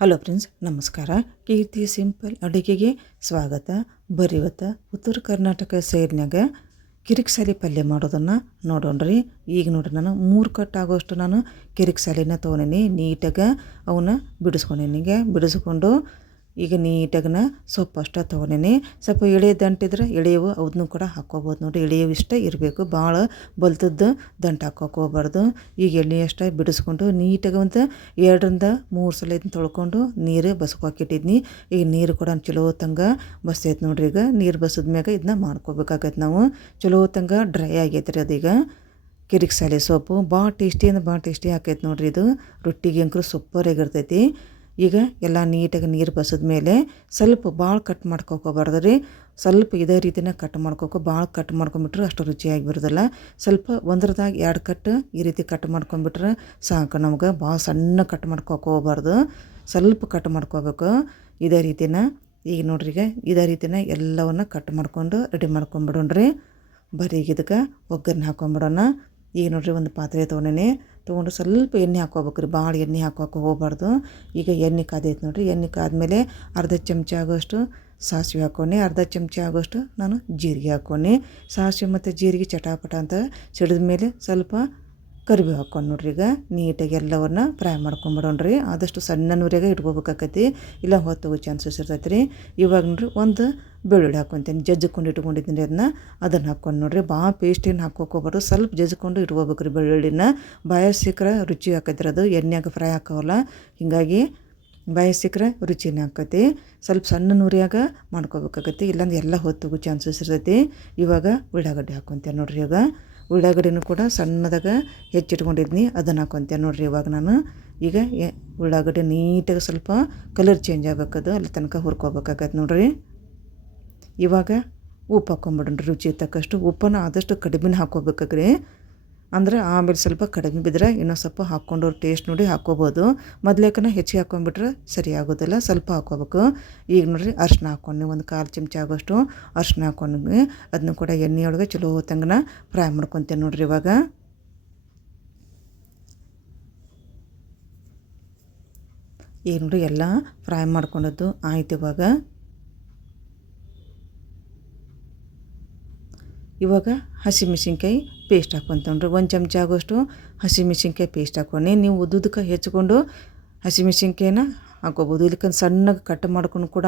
Hello friends ನಮಸ್ಕಾರ. ಕೀರ್ತಿ simple ಅಡುಗೆಗೆ ಸ್ವಾಗತ. ಬರಿವತ್ತ ಉತ್ತರ ಕರ್ನಾಟಕ ಸೈಡ್ನಾಗ ಕಿರಿಕ್ಸಾಲಿ ಪಲ್ಯ ಮಾಡೋದನ್ನು ರೀ. ಈಗ ನೋಡ್ರಿ ನಾನು ಮೂರು ಕಟ್ ಆಗೋಷ್ಟು ನಾನು ಕಿರಿಕ್ಸಾಲಿನ ತೊಗೊಂಡೀನಿ ನೀಟಾಗ ಅವನ್ನ ಬಿಡಿಸ್ಕೊಂಡೀನಿ. ಬಿಡಿಸ್ಕೊಂಡು ಈಗ ನೀಟಾಗನ ಸೊಪ್ಪು ಅಷ್ಟೇ ತೊಗೊಂಡೀನಿ. ಸ್ವಲ್ಪ ಎಳೆ ದಂಟಿದ್ರೆ ಎಳೆಯವು ಅವನ್ನೂ ಕೂಡ ಹಾಕ್ಕೋಬೋದು ನೋಡಿ ಎಳೆಯವು ಇಷ್ಟ ಇರಬೇಕು. ಭಾಳ ಬಲ್ತದ್ದು ದಂಟು ಹಾಕೋಕೆ ಈಗ ಎಣ್ಣೆ ಅಷ್ಟ ಬಿಡಿಸ್ಕೊಂಡು ನೀಟಾಗಿ ಒಂದು ಎರಡರಿಂದ ಮೂರು ಸಲ ಇದನ್ನ ತೊಳ್ಕೊಂಡು ನೀರು ಬಸ್ಕೋಕಿಟ್ಟಿದ್ನಿ ಈಗ ನೀರು ಕೂಡ ಚಲೋ ತಂಗ ಬಸ್ತೈತೆ ನೋಡ್ರಿ. ಈಗ ನೀರು ಬಸಿದ್ಮ್ಯಾಗ ಇದನ್ನ ಮಾಡ್ಕೋಬೇಕಾಗೈತೆ ನಾವು. ಚಲೋ ತಂಗ ಡ್ರೈ ಆಗೈತೆ ರೀ ಅದೀಗ ಕಿರಿಕ್ಸಾಲೆ ಸೊಪ್ಪು ಭಾಳ ಟೇಸ್ಟಿ ಅಂದ್ರೆ ಭಾಳ ಟೇಸ್ಟಿ ಆಕೈತೆ ನೋಡ್ರಿ ಇದು. ರೊಟ್ಟಿಗೆ ಅಂಕರು ಸೂಪರಾಗಿರ್ತೈತಿ ಈಗ ಎಲ್ಲ ನೀಟಾಗಿ ನೀರು ಬಸಿದ ಮೇಲೆ ಸ್ವಲ್ಪ ಭಾಳ ಕಟ್ ಮಾಡ್ಕೋಕೋಬಾರ್ದು ರೀ. ಸ್ವಲ್ಪ ಇದೇ ರೀತಿನ ಕಟ್ ಮಾಡ್ಕೋಕೊ ಭಾಳ ಕಟ್ ಮಾಡ್ಕೊಂಬಿಟ್ರೆ ಅಷ್ಟು ರುಚಿಯಾಗಿ ಬರೋದಿಲ್ಲ. ಸ್ವಲ್ಪ ಒಂದ್ರದಾಗ ಎರಡು ಕಟ್ ಈ ರೀತಿ ಕಟ್ ಮಾಡ್ಕೊಂಬಿಟ್ರೆ ಸಾಕು ನಮ್ಗೆ ಭಾಳ ಸಣ್ಣ ಕಟ್ ಮಾಡ್ಕೋಕೆ ಹೋಗ್ಬಾರ್ದು ಸ್ವಲ್ಪ ಕಟ್ ಮಾಡ್ಕೋಬೇಕು. ಇದೇ ರೀತಿನ, ಈಗ ನೋಡ್ರಿ ಈಗ ಇದೇ ರೀತಿನ ಎಲ್ಲವನ್ನ ಕಟ್ ಮಾಡ್ಕೊಂಡು ರೆಡಿ ಮಾಡ್ಕೊಂಬಿಡೋಣ್ರಿ. ಬರೀ ಈಗ ಇದಕ್ಕೆ ಒಗ್ಗರಣೆ ಹಾಕೊಂಬಿಡೋಣ. ಈಗ ನೋಡ್ರಿ ಒಂದು ಪಾತ್ರೆ ತೊಗೊಂಡೇನೆ. ತೊಗೊಂಡು ಸ್ವಲ್ಪ ಎಣ್ಣೆ ಹಾಕ್ಕೋಬೇಕು ರೀ. ಭಾಳ ಎಣ್ಣೆ ಹಾಕೋಕೆ ಹೋಗಬಾರ್ದು. ಈಗ ಎಣ್ಣೆ ಕಾದೈತೆ ನೋಡಿರಿ. ಎಣ್ಣೆ ಕಾದ್ಮೇಲೆ ಅರ್ಧ ಚಮಚ ಆಗೋಷ್ಟು ಸಾಸಿವೆ ಹಾಕ್ಕೊಂಡೆ ಅರ್ಧ ಚಮಚ ಆಗೋಷ್ಟು ನಾನು ಜೀರಿಗೆ ಹಾಕ್ಕೊಂಡೆ ಸಾಸಿವೆ ಮತ್ತು ಜೀರಿಗೆ ಚಟಾಪಟ ಅಂತ ಸಿಡಿದ ಮೇಲೆ ಸ್ವಲ್ಪ ಕರಿಬೇವು ಹಾಕ್ಕೊಂಡು ನೋಡ್ರಿ ಈಗ. ನೀಟಾಗಿ ಎಲ್ಲವನ್ನ ಫ್ರೈ ಮಾಡ್ಕೊಂಬಿಡೋಣ್ರಿ. ಆದಷ್ಟು ಸಣ್ಣ ನೂರಾಗೆ ಇಟ್ಕೋಬೇಕಾಕತಿ ಇಲ್ಲ ಹೊತ್ತೋಗೋ ಚಾನ್ಸಸ್ ಇರ್ತೈತೆ ರೀ. ಇವಾಗ ನೋಡ್ರಿ ಒಂದು ಬೆಳ್ಳುಳ್ಳಿ ಹಾಕ್ಕೊತೀನಿ ಜಜ್ಜಿಕೊಂಡು ಇಟ್ಕೊಂಡಿದ್ದೀನಿ ಅದನ್ನ. ಅದನ್ನು ಹಾಕ್ಕೊಂಡು ನೋಡ್ರಿ. ಭಾಳ ಪೇಸ್ಟ್ ಏನು ಹಾಕ್ಕೋಕೋಬಾರ್ದು ಸ್ವಲ್ಪ ಜಜ್ಜಿಕೊಂಡು ಇಟ್ಕೋಬೇಕು ರೀ ಬೆಳ್ಳುಳ್ಳಿನ. ಬಾಯ ರುಚಿ ಹಾಕೈತ್ರಿ ಅದು. ಎಣ್ಣೆಯಾಗ ಫ್ರೈ ಹಾಕೋವಲ್ಲ. ಹೀಗಾಗಿ ಬಾಯ ರುಚಿನೇ ಆಕೈತಿ ಸ್ವಲ್ಪ ಸಣ್ಣ ನೂರಿಯಾಗ ಮಾಡ್ಕೋಬೇಕಾಗೈತಿ ಇಲ್ಲಾಂದ್ರೆ ಎಲ್ಲ ಹೊತ್ತೋಗೋ ಚಾನ್ಸಸ್ ಇರ್ತೈತಿ. ಇವಾಗ ಉಳ್ಳಾಗಡ್ಡಿ ಹಾಕೊತೀನಿ ನೋಡ್ರಿ ಈಗ. ಉಳ್ಳಾಗಡ್ಡಿನೂ ಕೂಡ ಸಣ್ಣದಾಗ ಹೆಚ್ಚಿಟ್ಕೊಂಡಿದ್ನಿ. ಅದನ್ನು ಹಾಕೊತೀನಿ ನೋಡಿರಿ ಇವಾಗ ನಾನು. ಈಗ ಉಳ್ಳಾಗಡ್ಡಿ ನೀಟಾಗಿ ಸ್ವಲ್ಪ ಕಲರ್ ಚೇಂಜ್ ಆಗಬೇಕದು. ಅಲ್ಲಿ ತನಕ ಹುರ್ಕೋಬೇಕಾಗತ್ತೆ ನೋಡಿರಿ. ಇವಾಗ ಉಪ್ಪು ಹಾಕೊಂಬಿಡ್ರಿ ರುಚಿ ತಕ್ಕಷ್ಟು ಉಪ್ಪನ್ನು ಆದಷ್ಟು ಕಡಿಮೆನೇ ಹಾಕ್ಕೋಬೇಕಾಗ್ರಿ ಅಂದ್ರೆ ಆಮೇಲೆ ಸ್ವಲ್ಪ ಕಡಿಮೆ ಬಿದ್ದರೆ ಇನ್ನೊಂದು ಸ್ವಲ್ಪ ಹಾಕ್ಕೊಂಡು ಟೇಸ್ಟ್ ನೋಡಿ ಹಾಕ್ಕೋಬೋದು. ಮೊದ್ಲೇಕನ ಹೆಚ್ಚಿಗೆ ಹಾಕ್ಕೊಂಬಿಟ್ರೆ ಸರಿ ಆಗೋದಿಲ್ಲ, ಸ್ವಲ್ಪ ಹಾಕ್ಕೋಬೇಕು. ಈಗ ನೋಡಿರಿ ಅರ್ಶಿನ ಹಾಕ್ಕೊಂಡು ಒಂದು ಕಾಲು ಚಮಚ ಆಗೋಷ್ಟು ಅರ್ಶಿನ ಹಾಕ್ಕೊಂಡು ಅದನ್ನು ಕೂಡ ಎಣ್ಣೆಯೊಳಗೆ ಚಲೋ ತಂಗನ ಫ್ರೈ ಮಾಡ್ಕೊತೇನೆ ನೋಡಿರಿ ಇವಾಗ. ಈಗ ನೋಡಿರಿ ಎಲ್ಲ ಫ್ರೈ ಮಾಡ್ಕೊಂಡದ್ದು ಆಯ್ತು ಇವಾಗ. ಇವಾಗ ಹಸಿಮೆಣ್ಸಿನ್ಕಾಯಿ ಪೇಸ್ಟ್ ಹಾಕ್ಕೊಂತಂಡ್ರಿ ಒಂದು ಚಮಚ ಆಗೋಷ್ಟು ಹಸಿಮೆಣ್ಸಿನ್ಕಾಯಿ ಪೇಸ್ಟ್ ಹಾಕ್ಕೊಂಡು ನೀವು ಉದ್ದುದಕ್ಕೆ ಹೆಚ್ಕೊಂಡು ಹಸಿಮೆಣ್ಸಿನ್ಕಾಯಿನ ಹಾಕ್ಕೋಬೋದು. ಇಲ್ಲಕ್ಕಂದ್ರೆ ಸಣ್ಣಗೆ ಕಟ್ ಮಾಡ್ಕೊಂಡು ಕೂಡ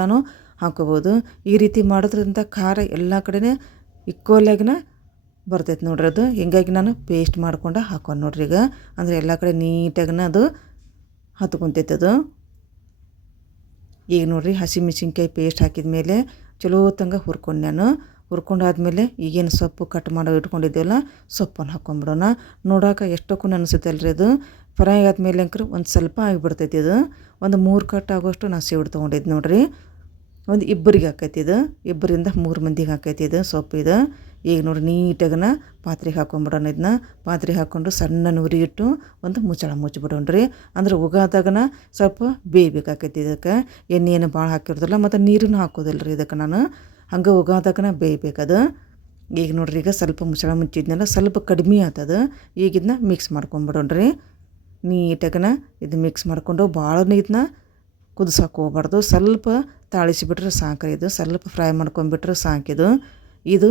ಹಾಕ್ಕೋಬೋದು. ಈ ರೀತಿ ಮಾಡೋದ್ರಿಂದ ಖಾರ ಎಲ್ಲ ಕಡೆನೇ ಇಕ್ವಲಾಗಿನ ಬರ್ತೈತೆ ನೋಡ್ರಿ ಅದು. ಹಿಂಗಾಗಿ ನಾನು ಪೇಸ್ಟ್ ಮಾಡ್ಕೊಂಡು ಹಾಕೊಂಡು ನೋಡ್ರಿ ಈಗ. ಅಂದರೆ ಎಲ್ಲ ಕಡೆ ನೀಟಾಗಿನ ಅದು ಹತ್ಕೊಂತೈತೆ ಅದು. ಈಗ ನೋಡ್ರಿ ಹಸಿಮೆಣ್ಸಿನ್ಕಾಯಿ ಪೇಸ್ಟ್ ಹಾಕಿದ ಮೇಲೆ ಚಲೋ ತಂಗ ಹುರ್ಕೊಂಡು ನಾನು ಹುರ್ಕೊಂಡಾದ್ಮೇಲೆ ಈಗೇನು ಸೊಪ್ಪು ಕಟ್ ಮಾಡೋ ಇಟ್ಕೊಂಡಿದ್ದೆವಲ್ಲ, ಸೊಪ್ಪನ್ನು ಹಾಕ್ಕೊಂಬಿಡೋಣ. ನೋಡೋಕೆ ಎಷ್ಟಕ್ಕೂ ಅನಿಸುತ್ತೆ ಅಲ್ರಿ ಅದು? ಫ್ರೈ ಆದಮೇಲೆ ಅಂಕರು ಒಂದು ಸ್ವಲ್ಪ ಆಗಿಬಿಡ್ತೈತಿ ಇದು ಒಂದು ಮೂರು ಕಟ್ ಆಗೋಷ್ಟು ನಾನು ಸೀಡ್ ತೊಗೊಂಡಿದ್ದು ನೋಡಿರಿ. ಒಂದು ಇಬ್ಬರಿಗೆ ಹಾಕೈತಿ ಇದು. ಇಬ್ಬರಿಂದ ಮೂರು ಮಂದಿಗೆ ಹಾಕೈತಿ ಇದು ಸೊಪ್ಪು ಇದು. ಈಗ ನೋಡಿ ನೀಟಾಗನ ಪಾತ್ರೆಗೆ ಹಾಕೊಂಬಿಡೋಣ ಇದನ್ನ ಪಾತ್ರೆಗೆ ಹಾಕ್ಕೊಂಡು ಸಣ್ಣ ನೂರಿ ಇಟ್ಟು ಒಂದು ಮುಚ್ಚಳ ಮುಚ್ಚಿಬಿಡೋಣ್ರಿ. ಅಂದ್ರೆ ಉಗಾದಾಗನ ಸ್ವಲ್ಪ ಬೇಯಬೇಕಾಕೈತಿ ಇದಕ್ಕೆ. ಎಣ್ಣೆ ಏನು ಭಾಳ ಹಾಕಿರೋದಿಲ್ಲ, ಮತ್ತು ನೀರನ್ನು ಹಾಕೋದಿಲ್ಲ ರೀ ಇದಕ್ಕೆ ನಾನು. ಹಂಗೆ ಒಗಾದಾಗನ ಬೇಯಬೇಕದು. ಈಗ ನೋಡ್ರಿ, ಈಗ ಸ್ವಲ್ಪ ಮುಚ್ಚಳ ಮುಚ್ಚಿದ್ನಲ್ಲ, ಸ್ವಲ್ಪ ಕಡಿಮೆ ಆತದ. ಈಗ ಇದನ್ನ ಮಿಕ್ಸ್ ಮಾಡ್ಕೊಂಬಿಡೋಣ್ರಿ. ನೀಟಾಗನ ಇದು ಮಿಕ್ಸ್ ಮಾಡಿಕೊಂಡು ಭಾಳ ಇದನ್ನ ಕುದಿಸೋಕೆ ಹೋಗ್ಬಾರ್ದು. ಸ್ವಲ್ಪ ತಾಳಿಸಿಬಿಟ್ರೆ ಸಾಕು ಇದು. ಸ್ವಲ್ಪ ಫ್ರೈ ಮಾಡ್ಕೊಂಬಿಟ್ರೆ ಸಾಕಿದು ಇದು.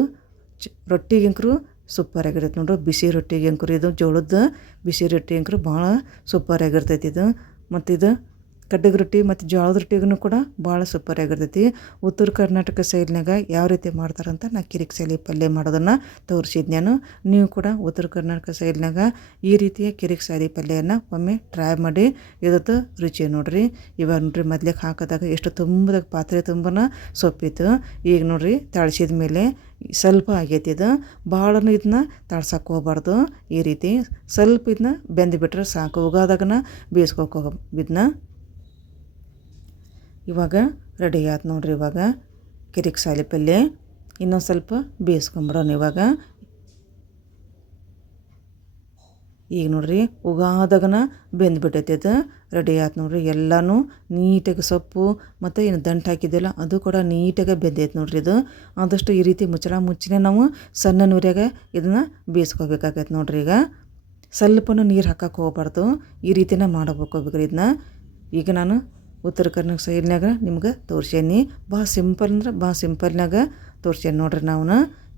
ಚ ರೊಟ್ಟಿಗೆಂಕರು ಸೂಪರಾಗಿರುತ್ತೆ ನೋಡ್ರಿ. ಬಿಸಿ ರೊಟ್ಟಿಗೆಂಕರು ಇದು ಜೋಳದ ಬಿಸಿ ರೊಟ್ಟಿ ಅಂಕರು ಭಾಳ ಸೂಪರಾಗಿರ್ತೈತಿ ಇದು. ಮತ್ತು ಇದು ಕಡ್ಡಿಗೆ ರೊಟ್ಟಿ ಮತ್ತು ಜೋಳದ ರೊಟ್ಟಿಗೂ ಕೂಡ ಭಾಳ ಸೂಪರಾಗಿರ್ತೈತಿ ಉತ್ತರ ಕರ್ನಾಟಕ ಸೈಡ್ನಾಗ ಯಾವ ರೀತಿ ಮಾಡ್ತಾರಂತ ನಾ ಕಿರಿಕ್ ಸೈಲಿ ಪಲ್ಯ ಮಾಡೋದನ್ನು ತೋರಿಸಿದ್ ನಾನು ನೀವು ಕೂಡ ಉತ್ತರ ಕರ್ನಾಟಕ ಸೈಡ್ನಾಗ ಈ ರೀತಿಯ ಕಿರಿಕ್ ಸಾಲಿ ಪಲ್ಯನ ಒಮ್ಮೆ ಟ್ರೈ ಮಾಡಿ ಇದತ್ತು ರುಚಿ ನೋಡ್ರಿ. ಇವಾಗ ನೋಡ್ರಿ ಮೊದ್ಲಿಗೆ ಹಾಕಿದಾಗ ಎಷ್ಟು ತುಂಬದಾಗ ಪಾತ್ರೆ ತುಂಬನ ಸೊಪ್ಪಿತ್ತು. ಈಗ ನೋಡಿರಿ ತಳಿಸಿದ ಮೇಲೆ ಸ್ವಲ್ಪ ಆಗೈತಿ ಇದು. ಭಾಳನು ಇದನ್ನ ತಳ್ಸಕ್ಕೆ ಹೋಗ್ಬಾರ್ದು. ಈ ರೀತಿ ಸ್ವಲ್ಪ ಇದನ್ನ ಬೆಂದುಬಿಟ್ರೆ ಸಾಕು. ಉಗಾದಾಗನ ಬೇಯಿಸ್ಕೋಕೆ ಹೋಗ ಇದನ್ನ ಇವಾಗ ರೆಡಿ ಆಯ್ತು ನೋಡ್ರಿ ಇವಾಗ ಕಿರಿಕ್ ಸಾಲಿ ಪಲ್ಯ ಇನ್ನೊಂದು ಸ್ವಲ್ಪ ಬೇಯಿಸ್ಕೊಂಬಿಡೋಣ ಇವಾಗ. ಈಗ ನೋಡ್ರಿ ಉಗಾದಾಗನ ಬೆಂದ್ಬಿಟ್ಟೈತೆ ಅದು ರೆಡಿ ಆಯ್ತು ನೋಡ್ರಿ ಎಲ್ಲನೂ ನೀಟಾಗಿ ಸೊಪ್ಪು ಮತ್ತು ಏನು ದಂಟು ಹಾಕಿದ್ದಿಲ್ಲ, ಅದು ಕೂಡ ನೀಟಾಗಿ ಬೆಂದೈತೆ ನೋಡ್ರಿ ಇದು. ಆದಷ್ಟು ಈ ರೀತಿ ಮುಚ್ಚಳ, ಮುಚ್ಚಿನೇ ನಾವು ಸಣ್ಣ ನೂರಿಯಾಗ ಇದನ್ನು ಬೇಯಿಸ್ಕೋಬೇಕಾಗೈತೆ ನೋಡ್ರಿ ಈಗ. ಸ್ವಲ್ಪನೂ ನೀರು ಹಾಕಕ್ಕೆ ಹೋಗ್ಬಾರ್ದು. ಈ ರೀತಿನೇ ಮಾಡಬೇಕು ಇದನ್ನ. ಈಗ ನಾನು ಉತ್ತರ ಕರ್ನಾಟಕ ಸೈಡ್ನಾಗ ನಿಮ್ಗೆ ತೋರ್ಸೇನಿ ಭಾಳ ಸಿಂಪಲ್ ಅಂದ್ರೆ ಭಾಳ ಸಿಂಪಲ್ನಾಗ ತೋರ್ಸೇನಿ ನೋಡ್ರಿ ನಾವು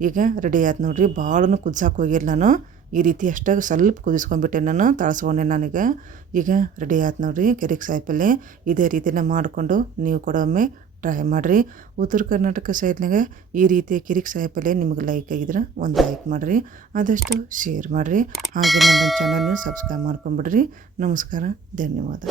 ಈಗ ರೆಡಿ ಆಯ್ತು ನೋಡ್ರಿ ಭಾಳನು ಕುದ್ಸಕ್ಕೆ ಹೋಗಿಲ್ಲ ನಾನು. ಈ ರೀತಿ ಅಷ್ಟಾಗ ಸ್ವಲ್ಪ ಕುದಿಸ್ಕೊಂಡ್ಬಿಟ್ಟೆ ನಾನು, ತಾಳಿಸ್ಕೊಂಡೆ ನನಗೆ ಈಗ. ರೆಡಿ ಆಯ್ತು ನೋಡ್ರಿ ಕೆರಿಕ್ ಸಾಯ್ಪಲ್ಲೆ. ಇದೇ ರೀತಿನ ಮಾಡಿಕೊಂಡು ನೀವು ಕೂಡ ಒಮ್ಮೆ ಟ್ರೈ ಮಾಡಿರಿ. ಉತ್ತರ ಕರ್ನಾಟಕ ಸೈಡ್ನಾಗ ಈ ರೀತಿಯ ಕಿರಿಕ್ ಸಾಯಪಲ್ಲೆ ನಿಮ್ಗೆ ಲೈಕ್ ಆಗಿದ್ರೆ ಒಂದು ಲೈಕ್ ಮಾಡಿರಿ, ಆದಷ್ಟು ಶೇರ್ ಮಾಡಿರಿ. ಹಾಗೆ ನನ್ನ ಚಾನಲ್ನ ಸಬ್ಸ್ಕ್ರೈಬ್ ಮಾಡ್ಕೊಂಬಿಡ್ರಿ. ನಮಸ್ಕಾರ, ಧನ್ಯವಾದ.